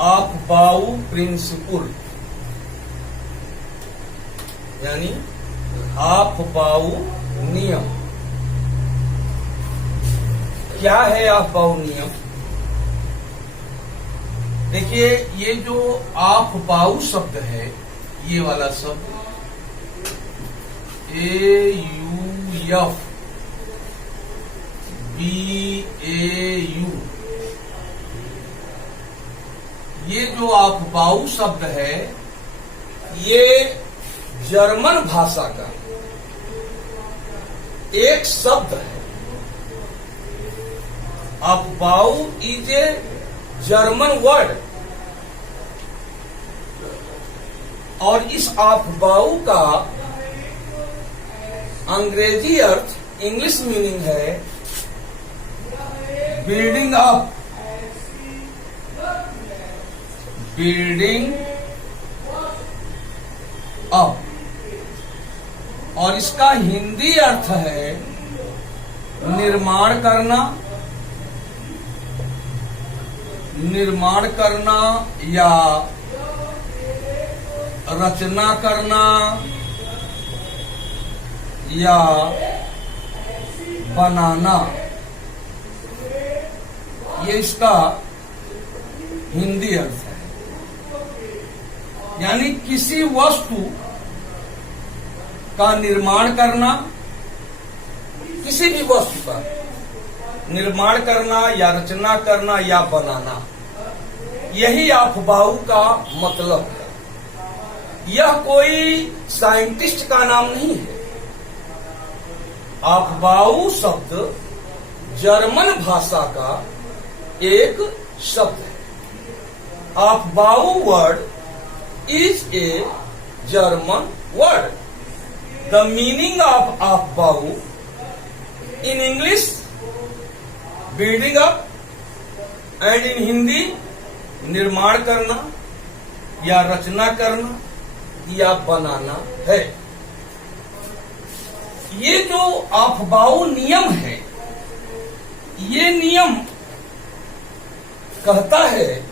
ऑफ-बाउ principal, यानी ऑफ-बाउ नियम। क्या है ऑफ-बाउ नियम? देखिए, ये जो ऑफ-बाउ शब्द है, ये वाला शब्द AUFBAU, ये जो ऑफ-बाउ शब्द है, ये जर्मन भाषा का एक शब्द है। ऑफ-बाउ इज ए जर्मन वर्ड, और इस ऑफ-बाउ का अंग्रेजी अर्थ, इंग्लिश मीनिंग है बिल्डिंग अप, बिल्डिंग अप, और इसका हिंदी अर्थ है निर्माण करना, निर्माण करना या रचना करना या बनाना, ये इसका हिंदी अर्थ है। यानी किसी वस्तु का निर्माण करना, किसी भी वस्तु का निर्माण करना या रचना करना या बनाना, यही ऑफ-बाउ का मतलब है। यह कोई साइंटिस्ट का नाम नहीं है। ऑफ-बाउ शब्द जर्मन भाषा का एक शब्द है। Aufbau word is a German word. The meaning of Aufbau in English building up and in Hindi निर्माण करना या रचना करना या बनाना है। ये जो ऑफ-बाउ नियम है, ये नियम कहता है,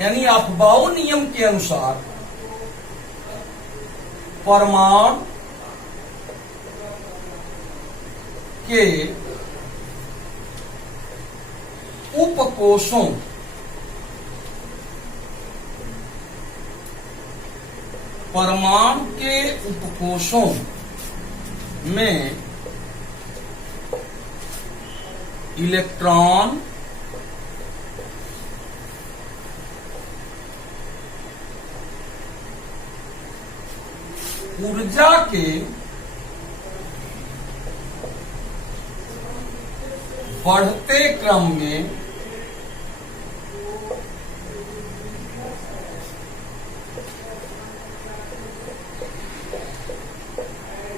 यानी ऑफ-बाउ नियम के अनुसार परमाणु के उपकोषों में इलेक्ट्रॉन, ऊर्जा के बढ़ते क्रम में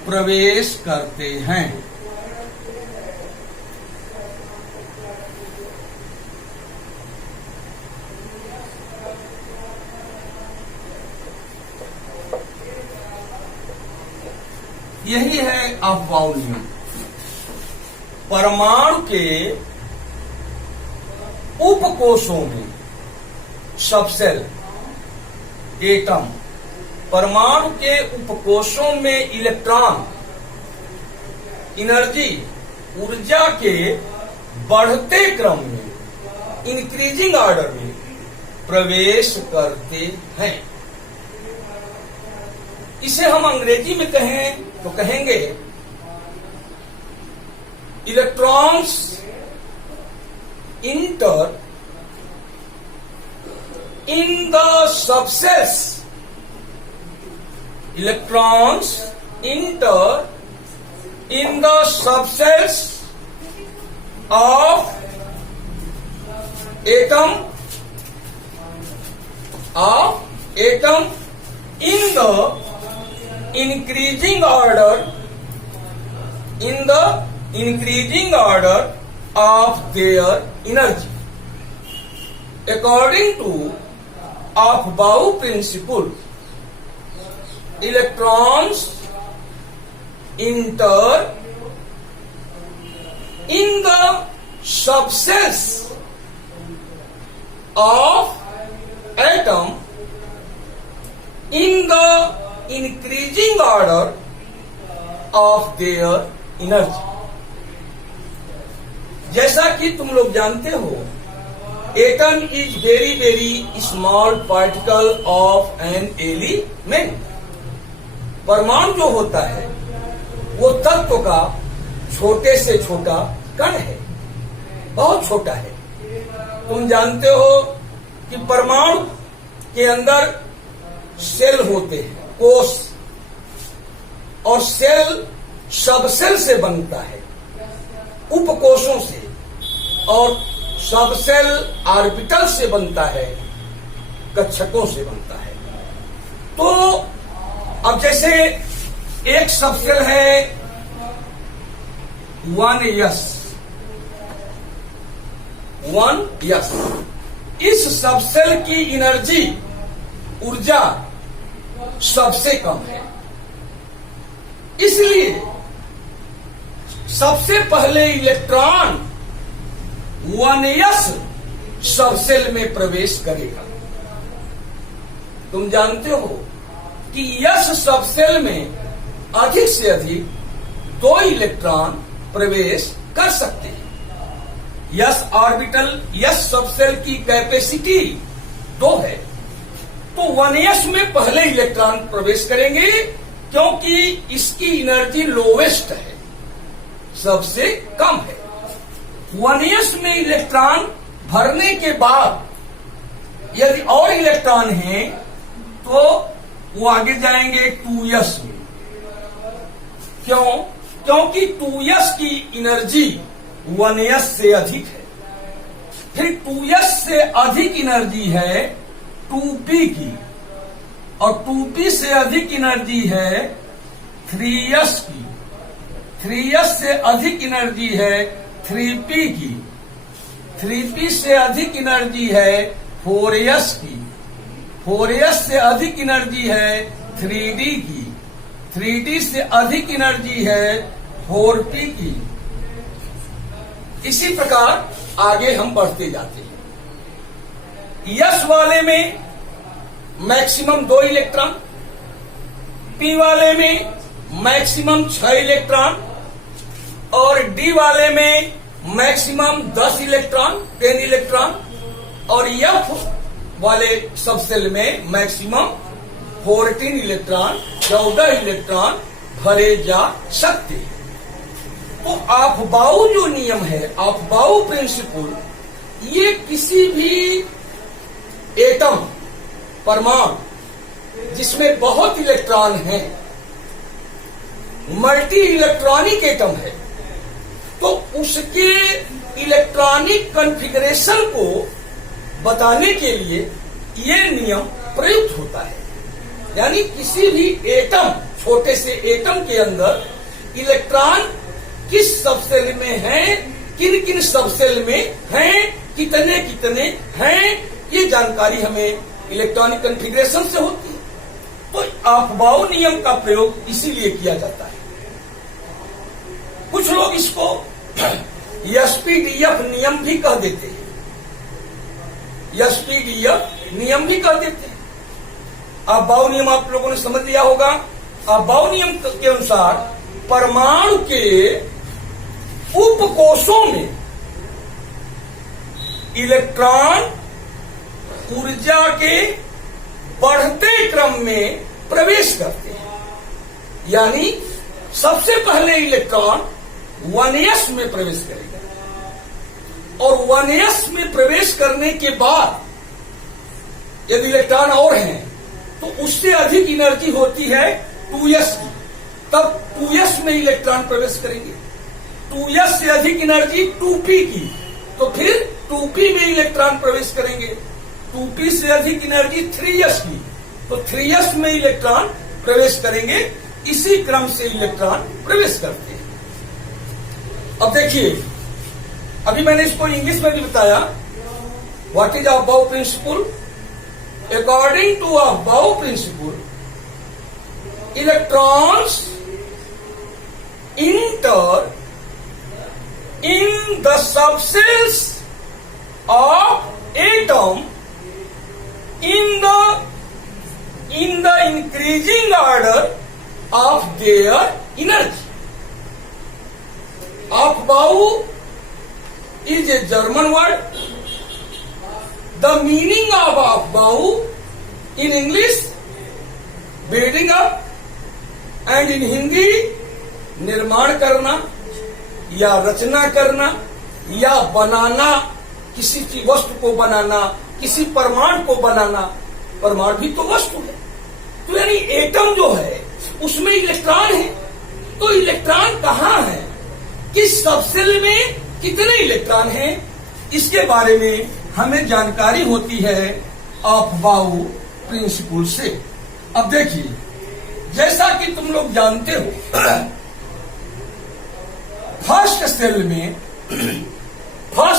प्रवेश करते हैं। यही है ऑफ-बाउ नियम। परमाणु के उपकोषों में, सबसेल, एटम, परमाणु के उपकोषों में इलेक्ट्रॉन, एनर्जी, ऊर्जा के बढ़ते क्रम में, इंक्रीजिंग ऑर्डर में प्रवेश करते हैं। इसे हम अंग्रेजी में कहें तो कहेंगे electrons inter in the subcells, electrons enter in the subcells of atom in the increasing order of their energy. According to ऑफ-बाउ principle, electrons enter in the subcells of atom in the increasing order of their energy. जैसा कि तुम लोग जानते हो, atom is very very small particle of an element. परमाणु जो होता है वो तत्व का छोटे से छोटा कण है, बहुत छोटा है. तुम जानते हो कि परमाणु के अंदर सेल होते हैं, कोष, और सेल सबसेल से बनता है, उपकोषों से, और सबसेल ऑर्बिटल से बनता है, कक्षकों से बनता है. तो अब जैसे एक सबसेल है 1s, इस सबसेल की एनर्जी, ऊर्जा सबसे कम है. इसलिए सबसे पहले इलेक्ट्रॉन 1s सबसेल में प्रवेश करेगा. तुम जानते हो कि s सबसेल में अधिक से अधिक 2 इलेक्ट्रॉन प्रवेश कर सकते हैं. s ऑर्बिटल, s सबसेल की कैपेसिटी 2 है, तो 1s में पहले इलेक्ट्रॉन प्रवेश करेंगे क्योंकि इसकी एनर्जी लोवेस्ट है, सबसे कम है. 1s में इलेक्ट्रॉन भरने के बाद यदि और इलेक्ट्रॉन हैं तो वो आगे जाएंगे 2s में. क्यों? क्योंकि 2s की एनर्जी 1s से अधिक है. फिर 2s से अधिक एनर्जी है 2p की, और 2p से अधिक एनर्जी है 3s की. 3s से अधिक एनर्जी है 3p की. 3p से अधिक एनर्जी है 4s की. 4s से अधिक एनर्जी है 3d की. 3d से अधिक एनर्जी है 4p की. इसी प्रकार आगे हम बढ़ते जाते हैं. s वाले में मैक्सिमम 2 इलेक्ट्रॉन, p वाले में मैक्सिमम 6 इलेक्ट्रॉन, और d वाले में मैक्सिमम 10 इलेक्ट्रॉन, 10 इलेक्ट्रॉन, और f वाले सबसेल में मैक्सिमम 14 इलेक्ट्रॉन, 14 इलेक्ट्रॉन भरे जा सकते हैं. तो अफबाऊ जो नियम है, अफबाऊ प्रिंसिपल, ये किसी भी एटम, परमाणु जिसमें बहुत इलेक्ट्रॉन हैं, मल्टी इलेक्ट्रॉनिक एटम है, तो उसके इलेक्ट्रॉनिक कॉन्फ़िगरेशन को बताने के लिए ये नियम प्रयुक्त होता है. यानी किसी भी एटम, छोटे से एटम के अंदर इलेक्ट्रॉन किस सबसेल में हैं, किन किन सबसेल में हैं, कितने कितने हैं, ये जानकारी हमें इलेक्ट्रॉनिक कॉन्फ़िगरेशन से होती है. तो अफबाऊ नियम का प्रयोग इसीलिए किया जाता है. कुछ लोग इसको एसपीडीएफ नियम भी कह देते हैं. एसपीडीएफ नियम भी कह देते हैं. अफबाऊ नियम आप लोगों ने समझ लिया होगा. अफबाऊ नियम के अनुसार परमाणु के उपकोषों में इलेक्ट्रॉन ऊर्जा के बढ़ते क्रम में प्रवेश करते हैं. यानी सबसे पहले इलेक्ट्रॉन 1s में प्रवेश करेगा, और 1s में प्रवेश करने के बाद यदि इलेक्ट्रॉन और हैं तो उससे अधिक एनर्जी होती है 2s की, तब 2s में इलेक्ट्रॉन प्रवेश करेंगे. 2s से अधिक एनर्जी 2p की, तो फिर 2p में इलेक्ट्रॉन प्रवेश करेंगे. 2p से अधिक एनर्जी 3s की, तो 3s में इलेक्ट्रॉन प्रवेश करेंगे. इसी क्रम से इलेक्ट्रॉन प्रवेश करते हैं. अब देखिए, अभी मैंने इसको इंग्लिश में भी बताया. What is Aufbau principle? According to Aufbau principle, electrons enter in the subcells of atom in the increasing order of their energy. Aufbau is a German word. The meaning of Aufbau in English, building up, and in Hindi, निर्माण करना या रचना करना या बनाना, किसी चीज वस्तु को बनाना, किसी परमाणु को बनाना। परमाणु भी तो वस्तु है। तो यानी एटम जो है उसमें इलेक्ट्रॉन है। तो इलेक्ट्रॉन कहाँ है, किस सबसेल में कितने इलेक्ट्रॉन हैं, इसके बारे में हमें जानकारी होती है ऑफबाउ प्रिंसिपल से। अब देखिए, जैसा कि तुम लोग जानते हो, फर्स्ट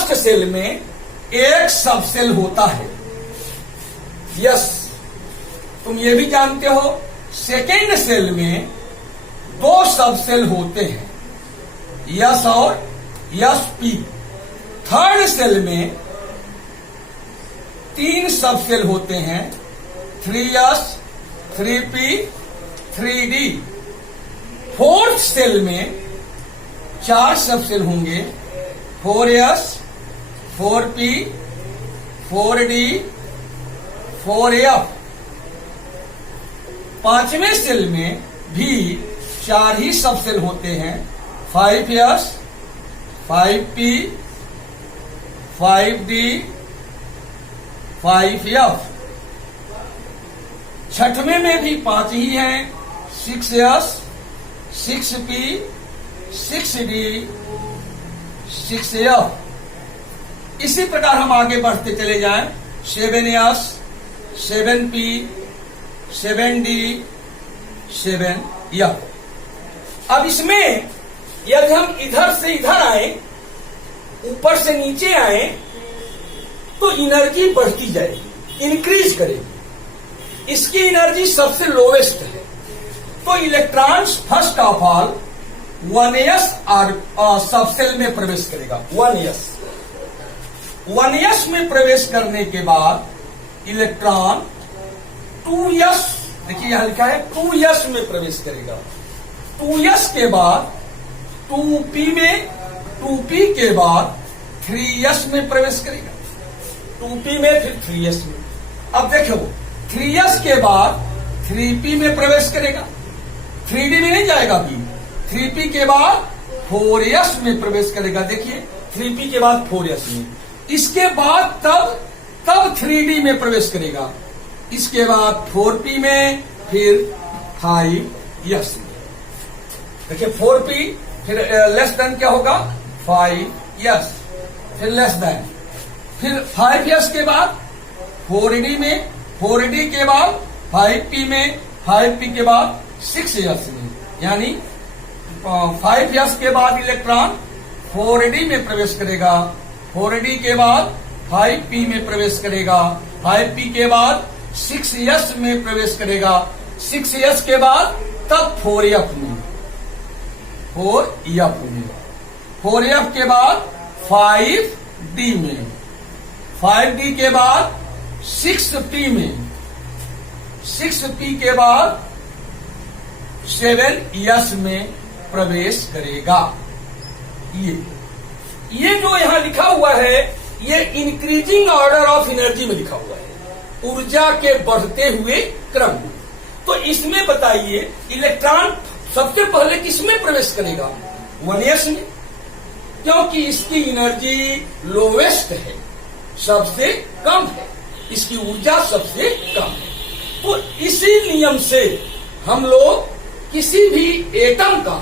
सेल में एक सबसेल होता है। यस, तुम ये भी जानते हो सेकेंड सेल में 2 सबसेल होते हैं, यस और यस पी। थर्ड सेल में 3 सबसेल होते हैं, 3s, 3p, 3d। Fourth cell में 4 सबसेल होंगे, 4s, 4p, 4d, 4f। पांचवें सेल में भी 4 ही सबसेल होते हैं, 5s, 5p, 5d, 5f। छठवें में भी 5 ही हैं, 6s, 6p, 6d, 6f। इसी प्रकार हम आगे बढ़ते चले जाएं, 7s, 7p, 7d, 7f। अब इसमें यदि हम इधर से इधर आए, ऊपर से नीचे आए, तो एनर्जी बढ़ती जाएगी, इंक्रीज करेगी। इसकी एनर्जी सबसे लोवेस्ट है। तो electrons first of all 1s subshell में प्रवेश करेगा। 1s में प्रवेश करने के बाद इलेक्ट्रॉन 2s, देखिए यहां लिखा है 2s में प्रवेश करेगा। 2s के बाद 2p में, 2p के बाद 3s में प्रवेश करेगा। 2p में फिर 3s में। अब देखो, 3s के बाद 3p में प्रवेश करेगा, 3d में नहीं जाएगा भी। 3p के बाद 4s में प्रवेश करेगा। देखिए 3p के बाद 4s में, इसके बाद तब 3d में प्रवेश करेगा, इसके बाद 4p में, फिर 5s में। देखिए 4p, फिर लेस देन क्या होगा, 5s, फिर लेस देन, फिर 5s के बाद 4d में, 4d के बाद 5p में, 5p के बाद 6s में। यानी 5s के बाद इलेक्ट्रॉन 4d में प्रवेश करेगा, 4d के बाद 5p में प्रवेश करेगा, 5p के बाद 6s में प्रवेश करेगा, 6s के बाद तब 4f में, 4f में, 4f के बाद 5d में, 5d के बाद 6p में, 6p के बाद 7s में प्रवेश करेगा। ये जो यहां लिखा हुआ है, ये इंक्रीजिंग ऑर्डर ऑफ एनर्जी में लिखा हुआ है, ऊर्जा के बढ़ते हुए क्रम। तो इसमें बताइए इलेक्ट्रॉन सबसे पहले किसमें प्रवेश करेगा, 1s में, क्योंकि इसकी एनर्जी लोवेस्ट है, सबसे कम है, इसकी ऊर्जा सबसे कम है। तो इसी नियम से हम लोग किसी भी एटम का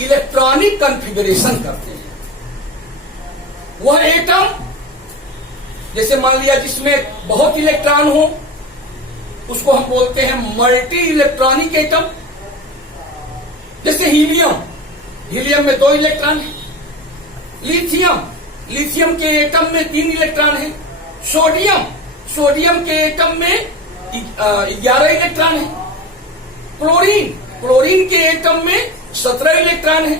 इलेक्ट्रॉनिक कॉन्फ़िगरेशन करते हैं। वह एटम जैसे मान लिया जिसमें बहुत इलेक्ट्रॉन हो, उसको हम बोलते हैं मल्टी इलेक्ट्रॉनिक एटम। जैसे हीलियम, हीलियम में 2 इलेक्ट्रॉन है। लिथियम, लिथियम के एटम में 3 इलेक्ट्रॉन है। सोडियम, सोडियम के एटम में 11 इलेक्ट्रॉन है। क्लोरीन, क्लोरीन के एटम में 17 इलेक्ट्रॉन है।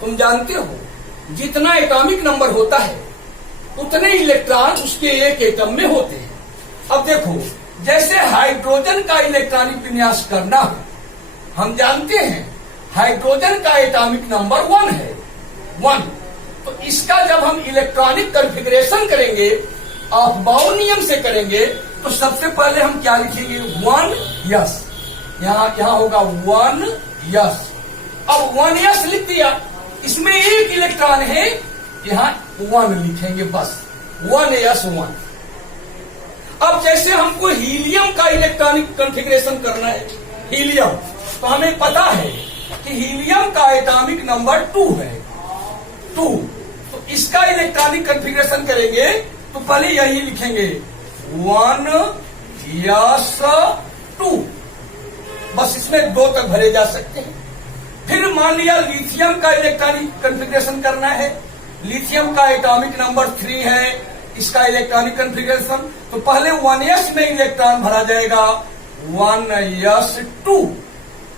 तुम जानते हो जितना एटॉमिक नंबर होता है उतने इलेक्ट्रॉन उसके एक एटम में होते हैं। अब देखो, जैसे हाइड्रोजन का इलेक्ट्रॉनिक विन्यास करना है, हम जानते हैं हाइड्रोजन का एटॉमिक नंबर 1 है, 1। तो इसका जब हम इलेक्ट्रॉनिक कॉन्फ़िगरेशन करेंगे, अफबाउ नियम से करेंगे, तो सबसे पहले हम क्या लिखेंगे? 1 यस। यहां होगा 1 यस। अब 1 यस लिख दिया, इसमें एक इलेक्ट्रॉन है, यहां 1 लिखेंगे बस, 1 यस 1। अब जैसे हमको हीलियम का इलेक्ट्रॉनिक कॉन्फ़िगरेशन करना है, हीलियम, तो हमें पता है कि हीलियम का एटॉमिक नंबर 2 है, 2। तो इसका इलेक्ट्रॉनिक कॉन्फ़िगरेशन करेंगे तो पहले यही लिखेंगे 1 यस 2, बस इसमें 2 तक भरे जा सकते हैं। फिर मान लिया लिथियम का इलेक्ट्रॉनिक कॉन्फ़िगरेशन करना है, लिथियम का एटॉमिक नंबर 3 है, इसका इलेक्ट्रॉनिक कॉन्फ़िगरेशन, तो पहले 1s में इलेक्ट्रॉन भरा जाएगा, 1s 2,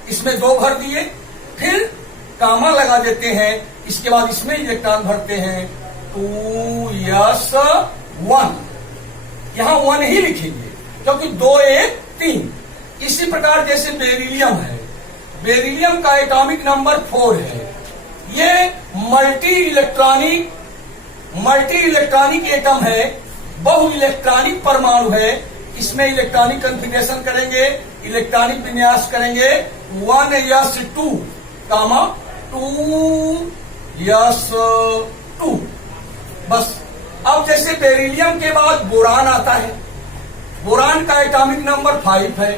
इसमें 2 भर दिए, फिर कामा लगा देते हैं, इसके बाद इसमें इलेक्ट्रॉन भरते हैं, 2s 1। यहां 1 ही लिखेंगे क्योंकि 2 1 3। इसी प्रकार जैसे बेरिलियम है, बेरिलियम का एटॉमिक नंबर 4 है, ये मल्टी इलेक्ट्रॉनिक एटम है, बहु इलेक्ट्रॉनिक परमाणु है। इसमें इलेक्ट्रॉनिक कॉन्फ़िगरेशन करेंगे, इलेक्ट्रॉनिक विन्यास करेंगे, 1s 2 कामा 2s 2, बस। अब जैसे बेरिलियम के बाद बोरान आता है, बोरान का एटॉमिक नंबर 5 है,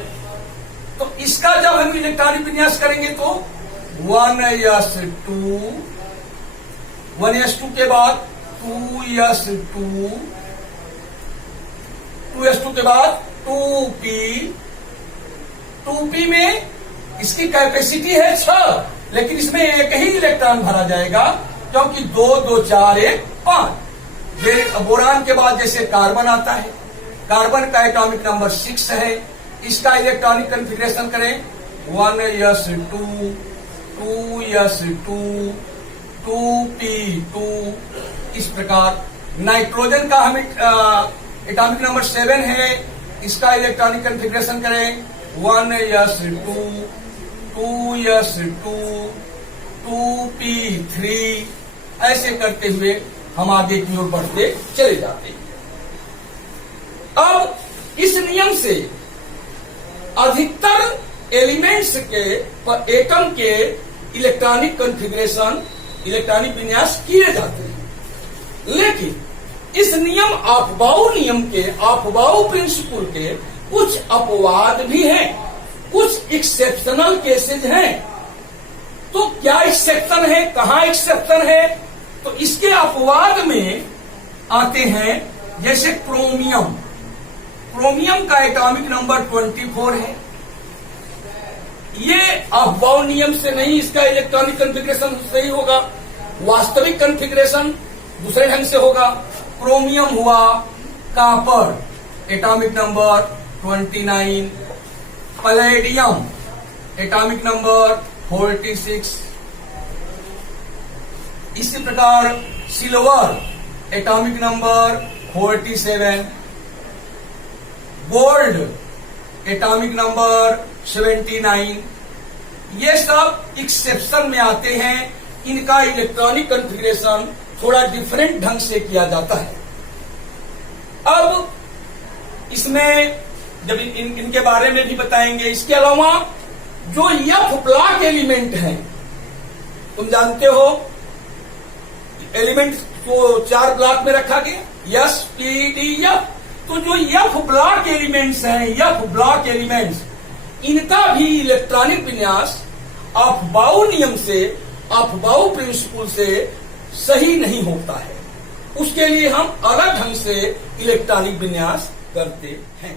तो इसका जब हम इलेक्ट्रॉनिक विन्यास करेंगे तो 1s 2, 1s 2 के बाद 2s 2, 2s 2 के बाद 2p, 2p में इसकी कैपेसिटी है 6, लेकिन इसमें एक ही इलेक्ट्रॉन भरा जाएगा क्योंकि 2 2 4 1 5। बोरान के बाद जैसे कार्बन आता है, कार्बन का एटॉमिक नंबर 6 है, इसका इलेक्ट्रॉनिक कॉन्फ़िगरेशन करें, 1s 2, 2s 2, 2p2। इस प्रकार नाइट्रोजन का हमें एटॉमिक नंबर 7 है, इसका इलेक्ट्रॉनिक कॉन्फ़िगरेशन करें, 1s 2, 2s 2, 2p3। ऐसे करते हुए हम आगे की ओर बढ़ते चले जाते हैं। अब इस नियम से अधिकतर एलिमेंट्स के एटम के इलेक्ट्रॉनिक कॉन्फ़िगरेशन, इलेक्ट्रॉनिक विन्यास किए जाते हैं, लेकिन इस नियम अफबाउ नियम के, अफबाउ प्रिंसिपल के कुछ अपवाद भी हैं, कुछ एक्सेप्शनल केसेज हैं। तो क्या एक्सेप्शन है, कहां एक्सेप्शन है? तो इसके अपवाद में आते हैं जैसे क्रोमियम, क्रोमियम का एटॉमिक नंबर 24 है, ये अफबाउ नियम से नहीं, इसका इलेक्ट्रॉनिक कॉन्फ़िगरेशन सही होगा, वास्तविक कॉन्फ़िगरेशन दूसरे ढंग से होगा। क्रोमियम हुआ, copper atomic number 29, palladium atomic number 46, इसी प्रकार silver atomic number 47, gold atomic number 79। ये सब एक्सेप्शन में आते हैं, इनका इलेक्ट्रॉनिक कॉन्फ़िगरेशन थोड़ा डिफरेंट ढंग से किया जाता है। अब इसमें जब इनके बारे में भी बताएंगे, इसके अलावा जो एफ ब्लॉक एलिमेंट हैं, तुम जानते हो एलिमेंट को 4 ब्लॉक में रखा गया, एस पी डी एफ। तो जो एफ ब्लॉक एलिमेंट्स हैं, एफ ब्लॉक एलिमेंट्स, इनका भी इलेक्ट्रॉनिक विन्यास अफबाउ नियम से, अफबाउ प्रिंसिपल से सही नहीं होता है। उसके लिए हम अलग ढंग से इलेक्ट्रॉनिक विन्यास करते हैं।